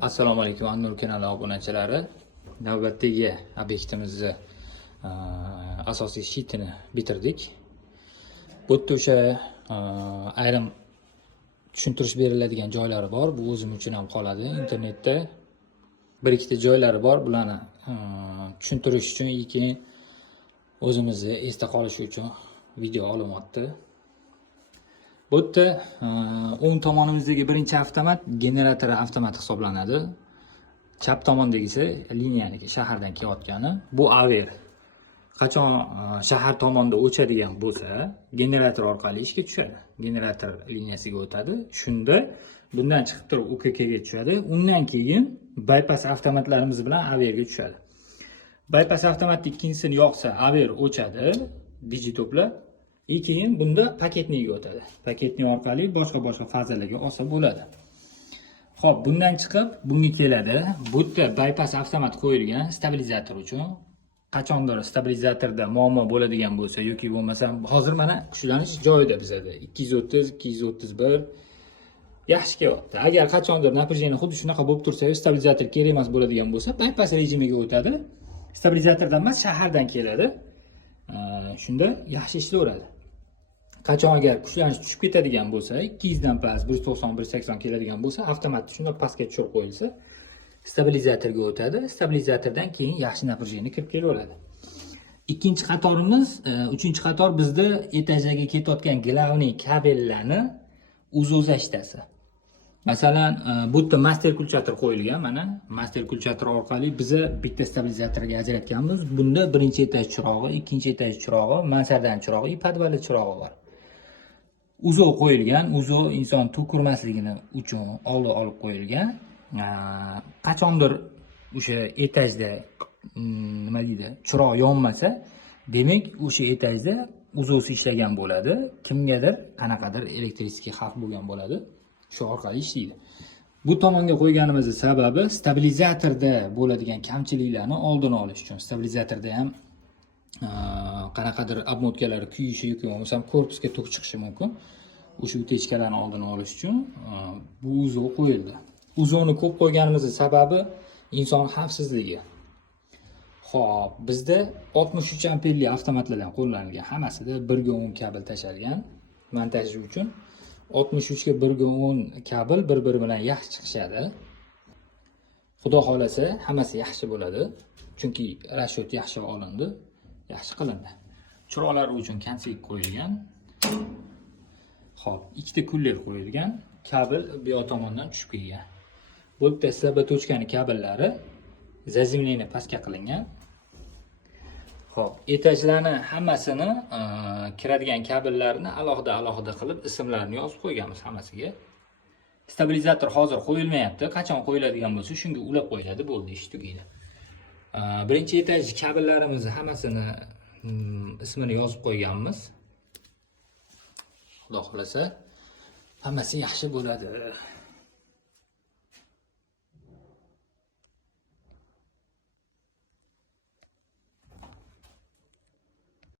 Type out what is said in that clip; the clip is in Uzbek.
Assalomu alaykum, Annur kanali obunachilari. Navbatdagi obyektimizni asosiy shitini bitirdik. Bu yerda o'sha ayrim tushuntirish beriladigan joylari bor. Bu o'zim uchun ham qoladi. Internetda bir ikkita joylari bor. Bularni tushuntirish uchun keyin o'zimizni esda qolishi uchun video olyapti. Bu yerda o'ng tomonimizdagi birinchi avtomat generatori avtomat hisoblanadi. Chap tomondagi esa liniyaniki, shahardan kelayotgani. Bu aver. Qachon shahar tomonda o'chadigan bo'lsa, generator orqali ishga tushadi. Generator liniyasiga o'tadi. Shunda bundan chiqib turib UKK ga tushadi. Undan keyin bypass avtomatlarimiz bilan averga tushadi. Bypass avtomatni ikkinchisini yoqsa, aver o'chadi, digitoplar. Keyin bunda paketniga o'tadi. Paketni orqali boshqa fazalarga olsa bo'ladi. Xo'p, bundan chiqib bunga keladi. Bu yerda bypass avtomat qo'yilgan stabilizator uchun. Qachondir stabilizatorda muammo bo'ladigan bo'lsa yoki bo'lmasa, hozir mana kuchlanish joyida bizada 230, 231 yaxshi kelyapti. Agar qachondir naprяжение xuddi shunaqa bo'lib tursa, stabilizator kerak emas bo'ladigan bo'lsa, bypass rejimiga o'tadi. Stabilizatordan emas, shahardan keladi. Shunda yaxshi ishlayveradi. Qachon agar kuchlanish tushib ketadigan bo'lsa, 200 dan past 190, 180 keladigan bo'lsa, avtomatni shunday pastga tushirib qo'yilsa, stabilizatorga o'tadi. Stabilizatordan keyin yaxshi напряжение kirib kelaveradi. Ikkinchi qatorimiz, uchinchi qator bizda etajdagi ketayotgan glavniy kabellarni uzashtasi. Masalan, bu yerda master kulchator qo'yilgan, mana master kulchator orqali biz bitta stabilizatorga ajratganmiz. Bunda birinchi etaj chirog'i, ikkinchi etaj chirog'i, mansardan chirog'i, podval chirog'i bor. Uzo qo'yilgan, uzo inson to'kurmasligini uchun olib qo'yilgan. Qachondir o'sha etajda nima deydi, chiroq yonmasa, demak o'sha etajda uzosi ishlagan bo'ladi. Kimgadir qanaqadir elektriskiy xavf bo'lgan bo'ladi. Shu orqali ishlaydi. Bu tomonga qo'yganimizning sababi stabilizatorda bo'ladigan kamchiliklarni oldini olish uchun. Stabilizatorda ham qanaqadir obmotkalar kuyishi yoki bo'lmasa korpusga tok chiqishi mumkin. O'sha utechkalarni oldini olish uchun bu uzo qo'yildi. Uzoni ko'p qo'yganimizning sababi inson xavfsizligi. Xo'p, bizda 63 amperli avtomatlardan qo'llanilgan, hammasida 1/10 kabel tashalgan montaj uchun. 63 ga 1/10 kabel bir-biri bilan yaxshi chiqishadi. Xudo xolasa hammasi yaxshi bo'ladi. Chunki rashyot yaxshi olindi, yaxshi qilindi. Chiroqlar uchun konfig qo'yilgan. Xo'p, ikkita kuller qo'yilgan. Kabel bu yoq tomondan tushib kelgan. Bu yerda slabatochkani kabellari zazimleni pastga qilingan. Xo'p, etajlarni hammasini kiradigan kabellarni alohida qilib ismlarini yozib qo'yganmiz hammasiga. Stabilizator hozir qo'yilmayapti. Qachon qo'yiladigan bo'lsa, shunga ulab qo'yiladi, bo'ldi, ish tugaydi. Birinchi etaj kabellarimizni hammasini ismini yozib qo'yganmiz. Xudo xolasa hammasi yaxshi bo'ladi.